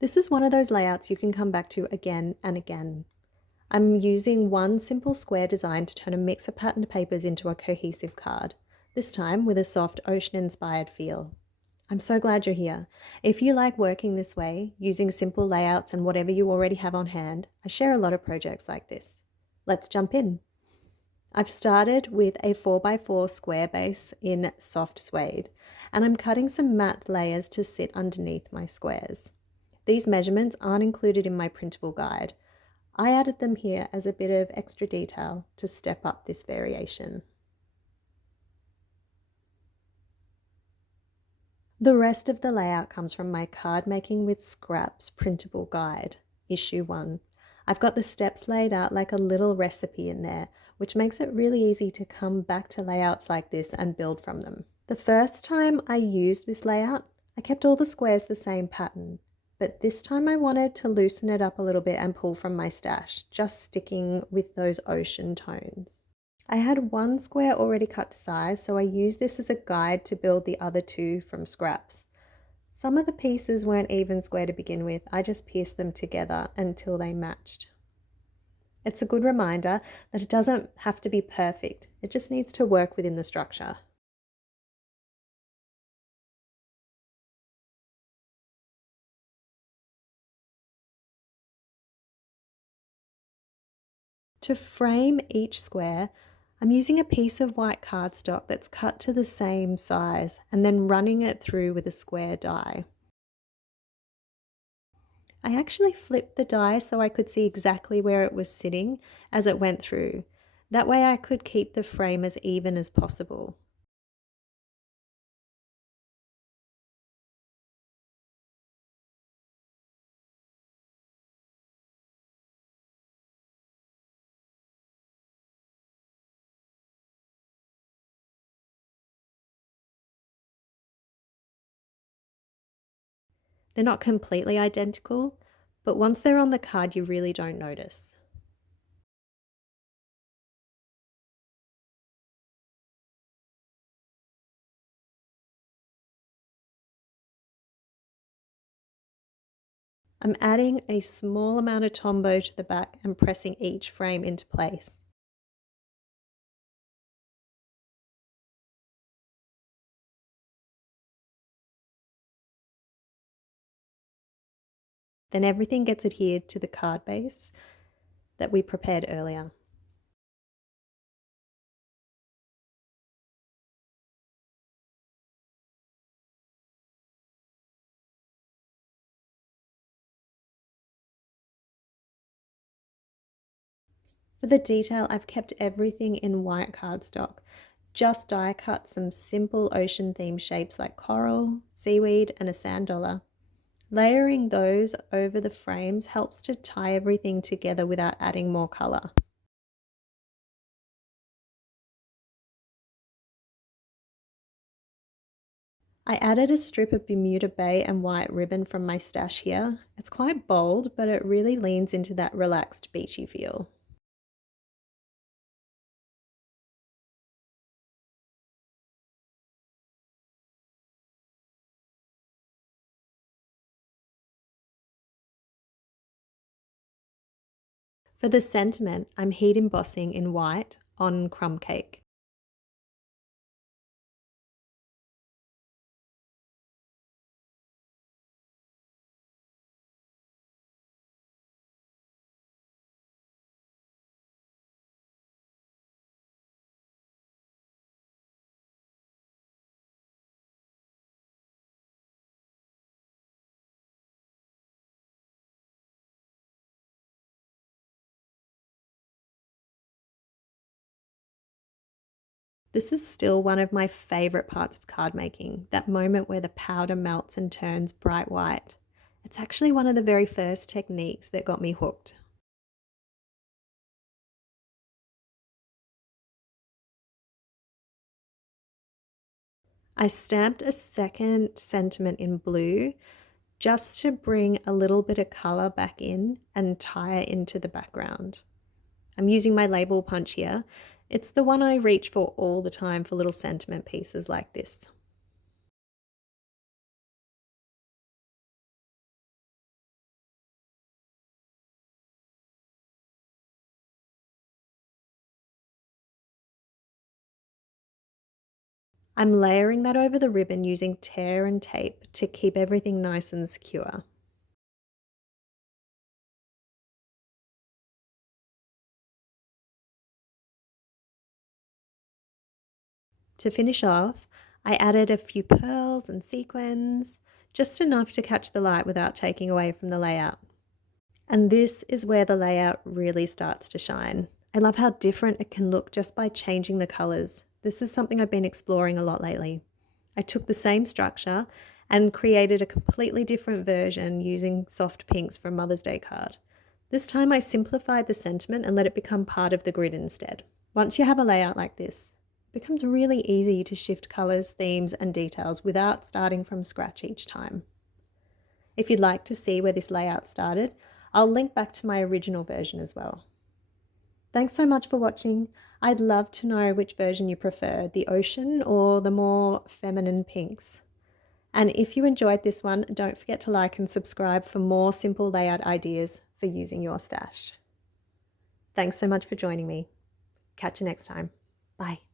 This is one of those layouts you can come back to again and again. I'm using one simple square design to turn a mix of patterned papers into a cohesive card, this time with a soft ocean-inspired feel. I'm so glad you're here. If you like working this way, using simple layouts and whatever you already have on hand, I share a lot of projects like this. Let's jump in. I've started with a 4x4 square base in soft suede, and I'm cutting some matte layers to sit underneath my squares. These measurements aren't included in my printable guide. I added them here as a bit of extra detail to step up this variation. The rest of the layout comes from my Cardmaking with Scraps printable guide, issue 1. I've got the steps laid out like a little recipe in there, which makes it really easy to come back to layouts like this and build from them. The first time I used this layout, I kept all the squares the same pattern, but this time I wanted to loosen it up a little bit and pull from my stash, just sticking with those ocean tones. I had one square already cut to size, so I used this as a guide to build the other two from scraps. Some of the pieces weren't even square to begin with, I just pieced them together until they matched. It's a good reminder that it doesn't have to be perfect, it just needs to work within the structure. To frame each square, I'm using a piece of white cardstock that's cut to the same size and then running it through with a square die. I actually flipped the die so I could see exactly where it was sitting as it went through. That way I could keep the frame as even as possible. They're not completely identical, but once they're on the card, you really don't notice. I'm adding a small amount of Tombow to the back and pressing each frame into place. Then everything gets adhered to the card base that we prepared earlier. For the detail, I've kept everything in white cardstock. Just die cut some simple ocean themed shapes like coral, seaweed, and a sand dollar. Layering those over the frames helps to tie everything together without adding more color. I added a strip of Bermuda Bay and white ribbon from my stash here. It's quite bold, but it really leans into that relaxed beachy feel. For the sentiment, I'm heat embossing in white on crumb cake. This is still one of my favourite parts of card making, that moment where the powder melts and turns bright white. It's actually one of the very first techniques that got me hooked. I stamped a second sentiment in blue just to bring a little bit of colour back in and tie it into the background. I'm using my label punch here. It's the one I reach for all the time for little sentiment pieces like this. I'm layering that over the ribbon using tear and tape to keep everything nice and secure. To finish off, I added a few pearls and sequins, just enough to catch the light without taking away from the layout. And this is where the layout really starts to shine. I love how different it can look just by changing the colors. This is something I've been exploring a lot lately. I took the same structure and created a completely different version using soft pinks from Mother's Day card. This time I simplified the sentiment and let it become part of the grid instead. Once you have a layout like this, it becomes really easy to shift colors, themes, and details without starting from scratch each time. If you'd like to see where this layout started, I'll link back to my original version as well. Thanks so much for watching. I'd love to know which version you prefer, the ocean or the more feminine pinks. And if you enjoyed this one, don't forget to like and subscribe for more simple layout ideas for using your stash. Thanks so much for joining me. Catch you next time. Bye.